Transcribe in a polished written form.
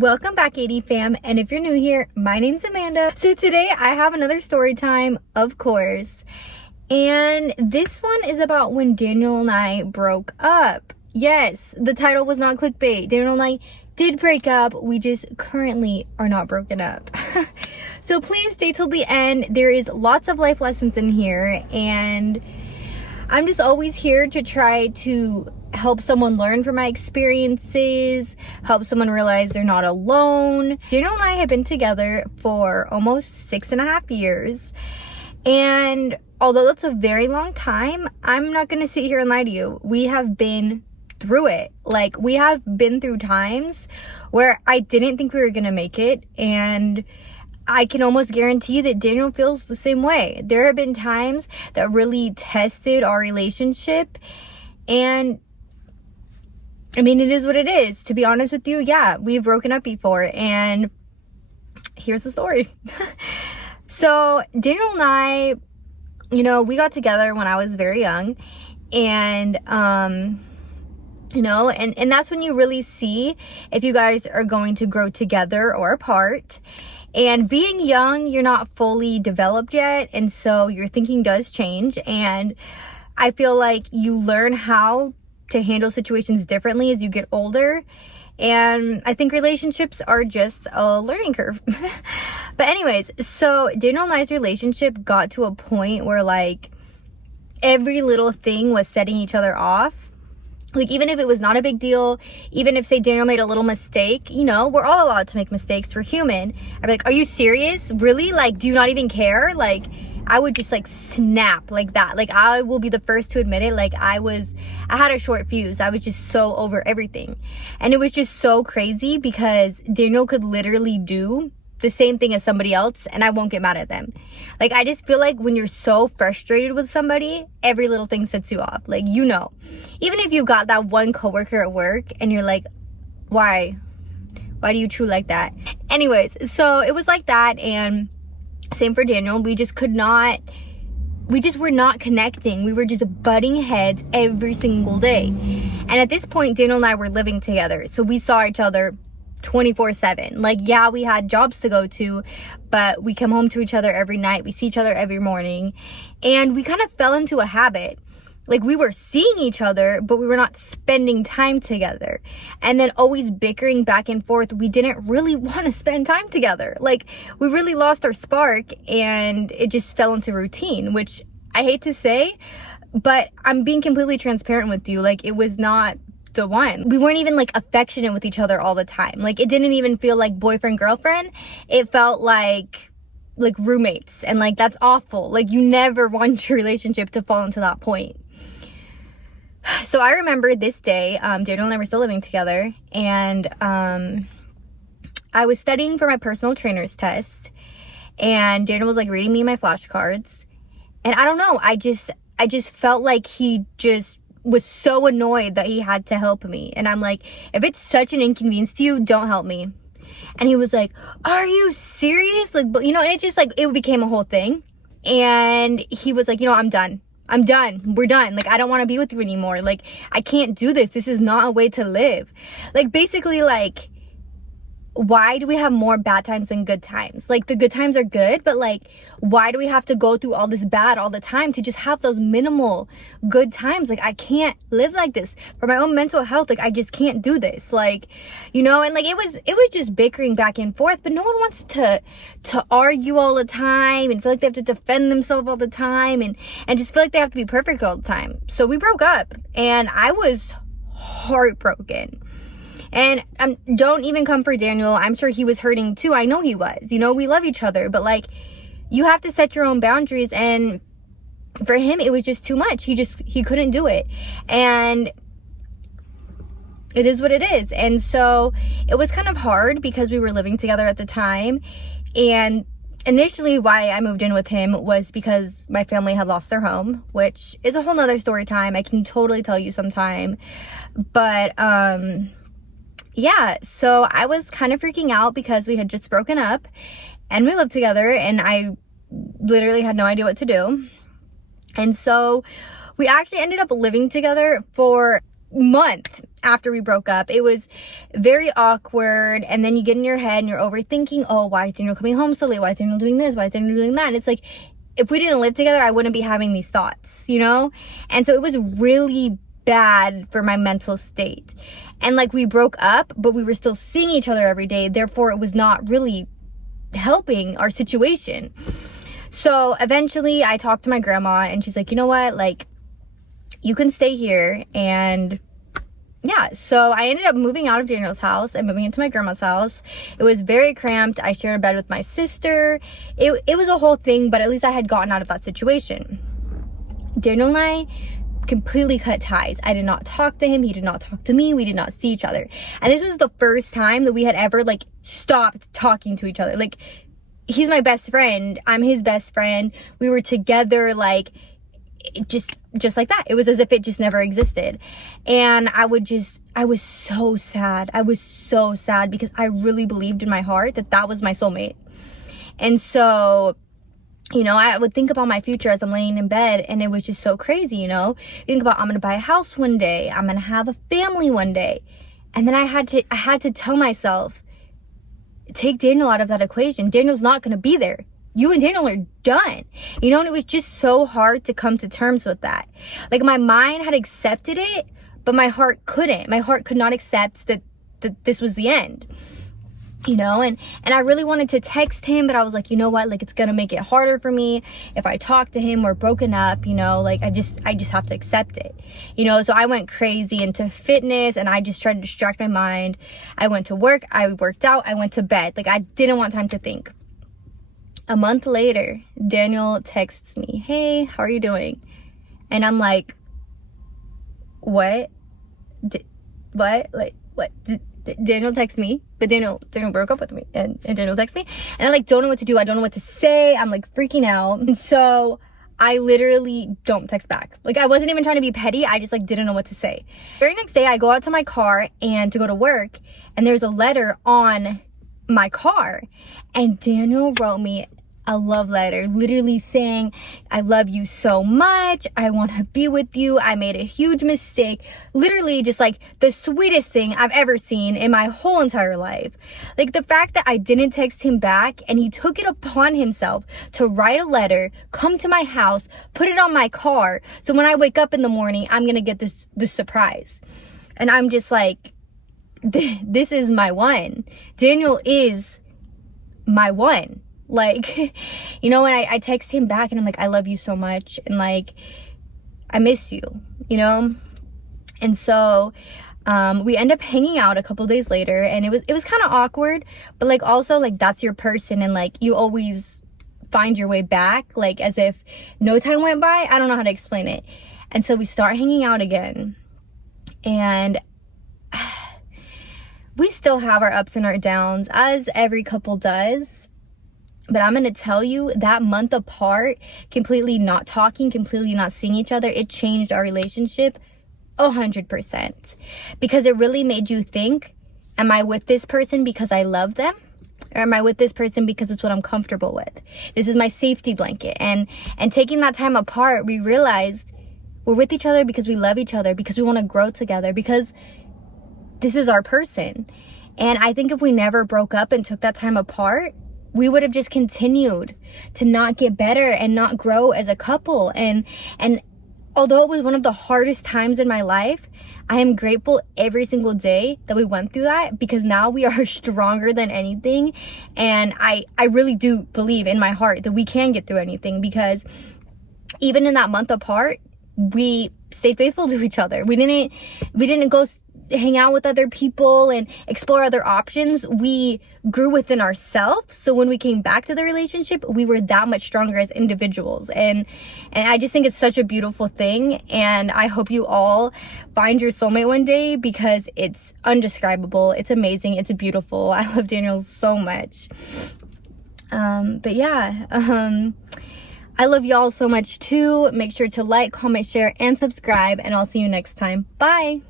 Welcome back, AD fam, and if you're new here, my name's Amanda. So today I have another story time, of course, and this one is about when Daniel and I broke up. Yes, the title was not clickbait. Daniel and I did break up, we just currently are not broken up. So please stay till the end. There is lots of life lessons in here, and I'm just always here to try to help someone learn from my experiences, help someone realize they're not alone. Daniel and I have been together for almost 6.5 years. And although that's a very long time, I'm not going to sit here and lie to you. We have been through it. Like, we have been through times where I didn't think we were going to make it. And I can almost guarantee that Daniel feels the same way. There have been times that really tested our relationship, and I mean, it is what it is. To be honest with you, yeah, we've broken up before, and here's the story. So Daniel and I, we got together when I was very young, and and that's when you really see if you guys are going to grow together or apart. And being young, you're not fully developed yet, and so your thinking does change, and I feel like you learn how to handle situations differently as you get older, and I think relationships are just a learning curve. But anyways, so Daniel and I's relationship got to a point where, like, every little thing was setting each other off. Like, even if it was not a big deal, even if, say, Daniel made a little mistake, we're all allowed to make mistakes. We're human. I'd be like, are you serious? Really? Like, do you not even care? Like, I would just, like, snap like that. Like, I will be the first to admit it. Like, I had a short fuse. I was just so over everything. And it was just so crazy because Daniel could literally do the same thing as somebody else, and I won't get mad at them. Like, I just feel like when you're so frustrated with somebody, every little thing sets you off. Like, even if you got that one coworker at work and you're like, why do you chew like that? Anyways, so it was like that, and same for Daniel. We just were not connecting. We were just butting heads every single day. And at this point, Daniel and I were living together, so we saw each other 24/7. Like, yeah, we had jobs to go to, but we come home to each other every night. We see each other every morning, and we kind of fell into a habit. Like, we were seeing each other, but we were not spending time together, and then always bickering back and forth. We didn't really want to spend time together. Like, we really lost our spark, and it just fell into routine, which I hate to say, but I'm being completely transparent with you. Like, it was not the one. We weren't even, like, affectionate with each other all the time. Like, it didn't even feel like boyfriend girlfriend. It felt like roommates, and, like, that's awful. Like, you never want your relationship to fall into that point. So I remember this day, Daniel and I were still living together, and I was studying for my personal trainer's test, and Daniel was, like, reading me my flashcards, and I don't know, I just felt like he just was so annoyed that he had to help me. And I'm like, if it's such an inconvenience to you, don't help me. And he was like, are you serious? Like, but and it just, like, it became a whole thing. And he was like, I'm done. We're done. Like, I don't want to be with you anymore. Like, I can't do this. This is not a way to live. Like, basically, like, why do we have more bad times than good times? Like, the good times are good, but, like, why do we have to go through all this bad all the time to just have those minimal good times? Like, I can't live like this. For my own mental health, like, I just can't do this. Like, and, like, it was just bickering back and forth, but no one wants to argue all the time and feel like they have to defend themselves all the time and just feel like they have to be perfect all the time. So we broke up, and I was heartbroken. And don't even come for Daniel. I'm sure he was hurting too. I know he was. We love each other. But, like, you have to set your own boundaries. And for him, it was just too much. He couldn't do it. And it is what it is. And so it was kind of hard because we were living together at the time. And initially why I moved in with him was because my family had lost their home, which is a whole nother story time. I can totally tell you sometime. But, yeah, so I was kind of freaking out because we had just broken up and we lived together, and I literally had no idea what to do. And so we actually ended up living together for month. after we broke up. It was very awkward, and then you get in your head and you're overthinking, oh, why is Daniel coming home so late? Why is Daniel doing this? Why is Daniel doing that? And it's like, if we didn't live together, I wouldn't be having these thoughts, you know? And so it was really bad for my mental state. And like, we broke up, but we were still seeing each other every day. Therefore, it was not really helping our situation. So eventually I talked to my grandma, and she's like, you know what? Like, you can stay here. And yeah, so I ended up moving out of Daniel's house and moving into my grandma's house. It was very cramped. I shared a bed with my sister. It was a whole thing, but at least I had gotten out of that situation. Daniel and I completely cut ties. I did not talk to him. He did not talk to me. We did not see each other. And this was the first time that we had ever like stopped talking to each other. Like, he's my best friend. I'm his best friend. We were together, like, just like that. It was as if it just never existed. And I was so sad. I was so sad because I really believed in my heart that that was my soulmate. And so, you know, I would think about my future as I'm laying in bed, and it was just so crazy, you know? You think about, I'm gonna buy a house one day, I'm gonna have a family one day. And then I had to tell myself, take Daniel out of that equation. Daniel's not gonna be there. You and Daniel are done, you know? And it was just so hard to come to terms with that. Like, my mind had accepted it, but my heart couldn't. My heart could not accept that this was the end, you know? And I really wanted to text him, but I was like, you know what? Like, it's gonna make it harder for me if I talk to him. We're broken up, you know? Like, I just have to accept it, you know? So I went crazy into fitness, and I just tried to distract my mind. I went to work, I worked out, I went to bed. Like, I didn't want time to think. A month later, Daniel texts me, hey, how are you doing? And I'm like, what? What? Like, what? Daniel texts me, but Daniel broke up with me, and Daniel texts me, and I like don't know what to do. I don't know what to say. I'm like freaking out. And so I literally don't text back. Like, I wasn't even trying to be petty. I just like didn't know what to say. Very next day, I go out to my car and to go to work, and there's a letter on my car, and Daniel wrote me a love letter, literally saying, I love you so much, I want to be with you, I made a huge mistake. Literally just like the sweetest thing I've ever seen in my whole entire life. Like, the fact that I didn't text him back, and he took it upon himself to write a letter, come to my house, put it on my car, so when I wake up in the morning, I'm gonna get this surprise. And I'm just like, this is my one. Daniel is my one. Like, you know, when I text him back, and I'm like, I love you so much, and like, I miss you, you know? And so we end up hanging out a couple days later, and it was kind of awkward, but like, also like, that's your person, and like, you always find your way back, like as if no time went by. I don't know how to explain it. And so we start hanging out again, and we still have our ups and our downs, as every couple does. But I'm going to tell you, that month apart, completely not talking, completely not seeing each other, it changed our relationship 100%. Because it really made you think, am I with this person because I love them? Or am I with this person because it's what I'm comfortable with? This is my safety blanket. And taking that time apart, we realized we're with each other because we love each other, because we want to grow together, because this is our person. And I think if we never broke up and took that time apart, we would have just continued to not get better and not grow as a couple. And although it was one of the hardest times in my life, I am grateful every single day that we went through that, because now we are stronger than anything. And I really do believe in my heart that we can get through anything, because even in that month apart, we stayed faithful to each other. We didn't go hang out with other people and explore other options. We grew within ourselves. So when we came back to the relationship, we were that much stronger as individuals. And I just think it's such a beautiful thing. And I hope you all find your soulmate one day, because it's undescribable. It's amazing. It's beautiful. I love Daniel so much. But yeah, I love y'all so much too. Make sure to like, comment, share, and subscribe, and I'll see you next time. Bye.